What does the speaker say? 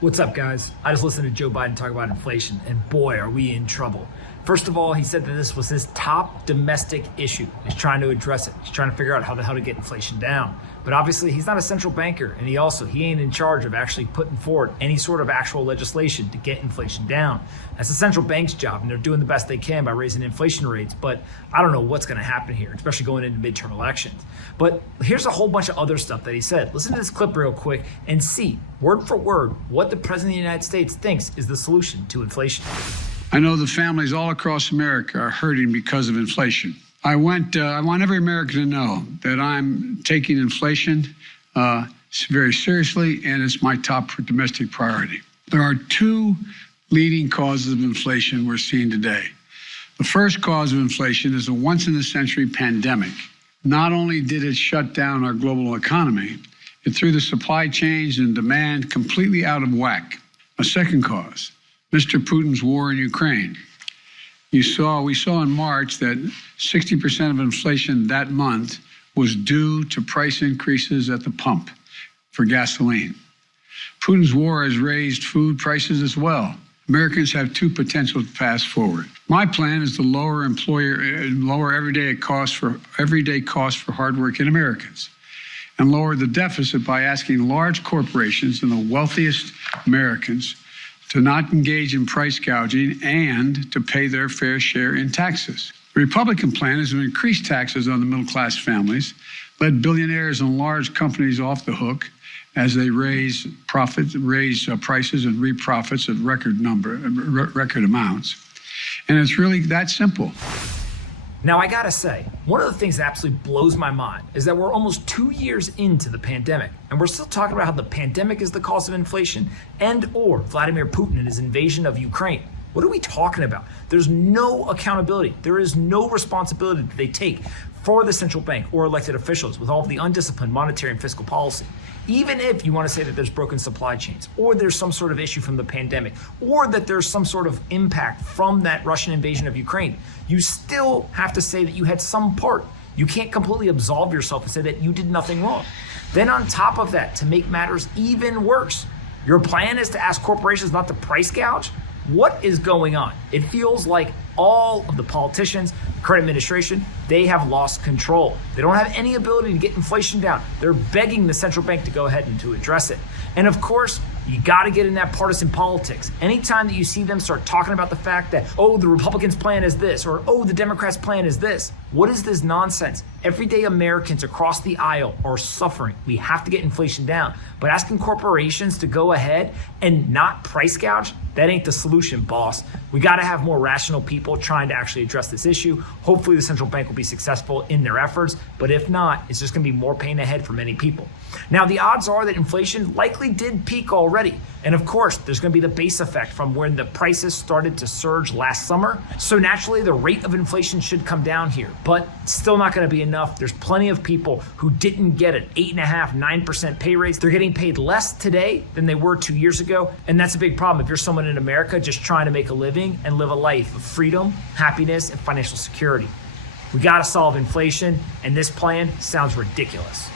What's up, guys? I just listened to Joe Biden talk about inflation, and boy, are we in trouble. First of all, he said that this was his top domestic issue. He's trying to address it. He's trying to figure out how the hell to get inflation down. But obviously, he's not a central banker, and he ain't in charge of actually putting forward any sort of actual legislation to get inflation down. That's the central bank's job, and they're doing the best they can by raising inflation rates. But I don't know what's going to happen here, especially going into midterm elections. But here's a whole bunch of other stuff that he said. Listen to this clip real quick and see, word for word, what the President of the United States thinks is the solution to inflation. I know the families all across America are hurting because of inflation. I want every American to know that I'm taking inflation very seriously, and it's my top domestic priority. There are two leading causes of inflation we're seeing today. The first cause of inflation is a once-in-a-century pandemic. Not only did it shut down our global economy, it threw the supply chains and demand completely out of whack. A second cause, Mr. Putin's war in Ukraine. We saw in March that 60% of inflation that month was due to price increases at the pump for gasoline. Putin's war has raised food prices as well. Americans have two potential paths forward. My plan is to lower everyday costs for hardworking Americans, and lower the deficit by asking large corporations and the wealthiest Americans to not engage in price gouging and to pay their fair share in taxes. The Republican plan is to increase taxes on the middle-class families, let billionaires and large companies off the hook as they raise prices and reap profits at record amounts. And it's really that simple. Now, I gotta say, one of the things that absolutely blows my mind is that we're almost 2 years into the pandemic, and we're still talking about how the pandemic is the cause of inflation or Vladimir Putin and his invasion of Ukraine. What are we talking about? There's no accountability. There is no responsibility that they take for the central bank or elected officials with all of the undisciplined monetary and fiscal policy. Even if you want to say that there's broken supply chains, or there's some sort of issue from the pandemic, or that there's some sort of impact from that Russian invasion of Ukraine, you still have to say that you had some part. You can't completely absolve yourself and say that you did nothing wrong. Then on top of that, to make matters even worse, your plan is to ask corporations not to price gouge? What is going on? It feels like all of the politicians, the current administration, they have lost control. They don't have any ability to get inflation down. They're begging the central bank to go ahead and to address it. And of course, you got to get in that partisan politics. Anytime that you see them start talking about the fact that, oh, the Republicans' plan is this, or oh, the Democrats' plan is this. What is this nonsense? Everyday Americans across the aisle are suffering. We have to get inflation down. But asking corporations to go ahead and not price gouge, that ain't the solution, boss. We got to have more rational people trying to actually address this issue. Hopefully the central bank will be successful in their efforts, but if not, it's just going to be more pain ahead for many people. Now, the odds are that inflation likely did peak already. And of course, there's going to be the base effect from when the prices started to surge last summer. So naturally, the rate of inflation should come down here, but still not going to be enough. There's plenty of people who didn't get an 8.5%, 9% pay raise. They're getting paid less today than they were 2 years ago. And that's a big problem if you're someone in America just trying to make a living and live a life of freedom, happiness, and financial security. We got to solve inflation, and this plan sounds ridiculous.